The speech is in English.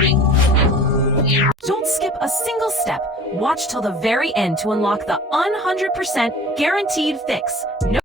Don't skip a single step. Watch till the very end to unlock the 100% guaranteed fix. No